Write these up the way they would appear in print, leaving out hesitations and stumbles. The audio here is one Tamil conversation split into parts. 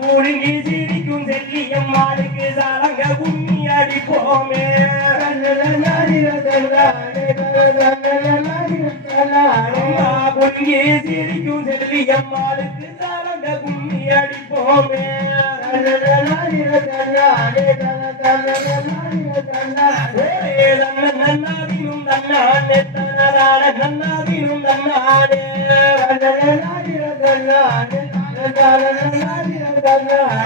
குறுங்கி சிரிக்கும் செல்லியம்மாளுக்கு சலங்க கும்மி அடிப்போமே குறுங்கி சிரிக்கும் செல்லியம்மாளுக்கு சலங்க கும்மி அடிப்போமே நன்னாதினும் நன்னானே தனதான நன்னாதினும் நன்னானே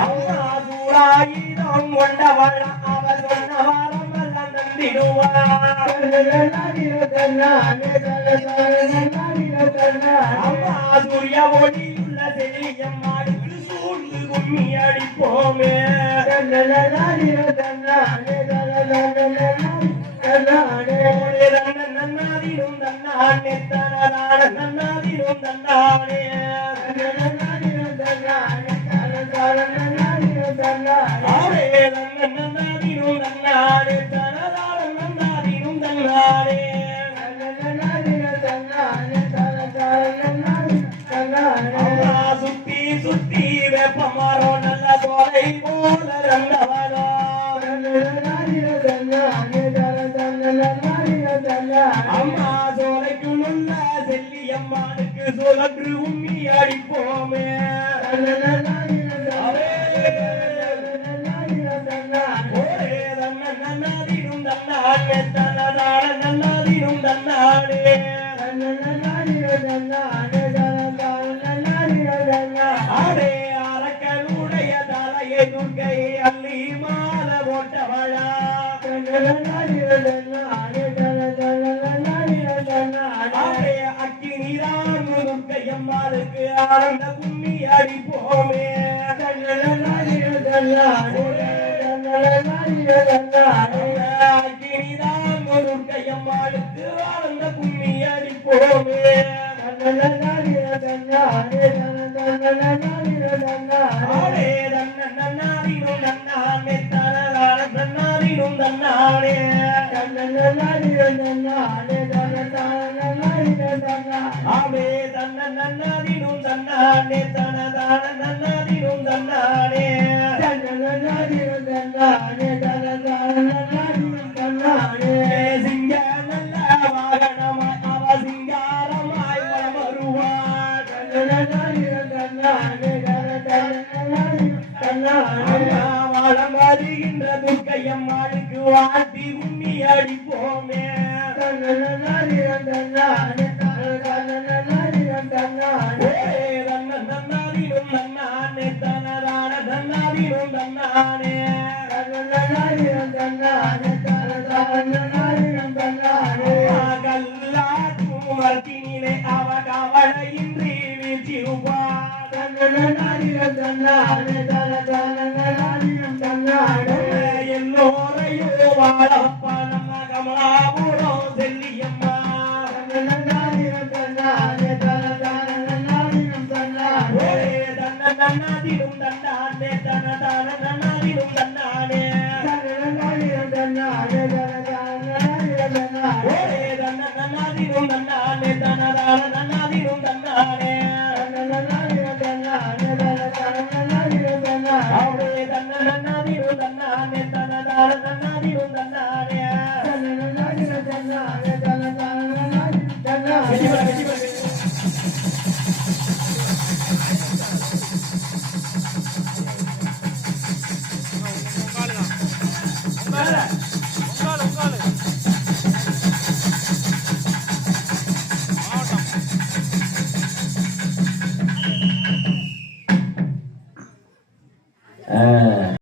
அம்மா சூடாயுதம் கொண்டவள் அவள் சொன்ன வாரமெல்லாம் நம்பிடுவாள் அம்மா சூரிய ஒளியுள்ள செல்லியம்மாளுக்கு சூழ்ந்து கும்மி அடிப்போமே நன்னாதினும் நன்னானே தனதான நன்னாதினும் நன்னானே நன்னாதினும் நன்னானே தனதான நன்னாதினும் நன்னானே சுத்தி சுத்தி வெப்பமாரோ நல்ல சோலை போல ரங்கவரோ அம்மா சோலைக்குள்ள செல்லியம்மானுக்கு சுழன்று உம்மி அடிப்போமே நன்னாதினும் நன்னானே தனதான நன்னாதினும் நன்னானே அடே அரக்கனுடைய தலையை துர்க்கை அள்ளி மால போட்டவளா அடே அக்கினிதான் துர்க்கையம்மாளுக்கு ஆனந்த கும்மி அடிப்போமே அக்கினிதான் துர்க்கையம்மாளுக்கு ஆனந்த கும்மி அடிப்போமே நன்னாதினும் நன்னானே தனதான நன்னாதினும் நன்னானே ஆமே நன்னாதினும் நன்னானே தனதான நன்னாதினும் நன்னானே சிங்க நல்ல வாகனமாய் அவ சிங்காரமாய் வருவாள் வாழம் வருகின்ற துர்க்கையம்மாளுக்கு வாட்டி உண்ணி அடிப்போமே நன்னாதினும் நன்னானே தனதான நன்னாதினும் நன்னானே கல்லாற்றும் மரத்தினிலே அவ கவலையின்றி வீழ்ச்சிருப்பாள் எல்லோரையோ வாழப்பா நம்ம கமலாபுரம் செல்லியம்மா நன்னாதினும் நன்னானே தனதான நன்னாதினும் நன்னானே நன்னாதினும் நன்னானே தனதான நன்னாதினும் நன்னானே நன்னாதினும் நன்னானே தனதான நன்னாதினும் நன்னானே வெற்றி பெற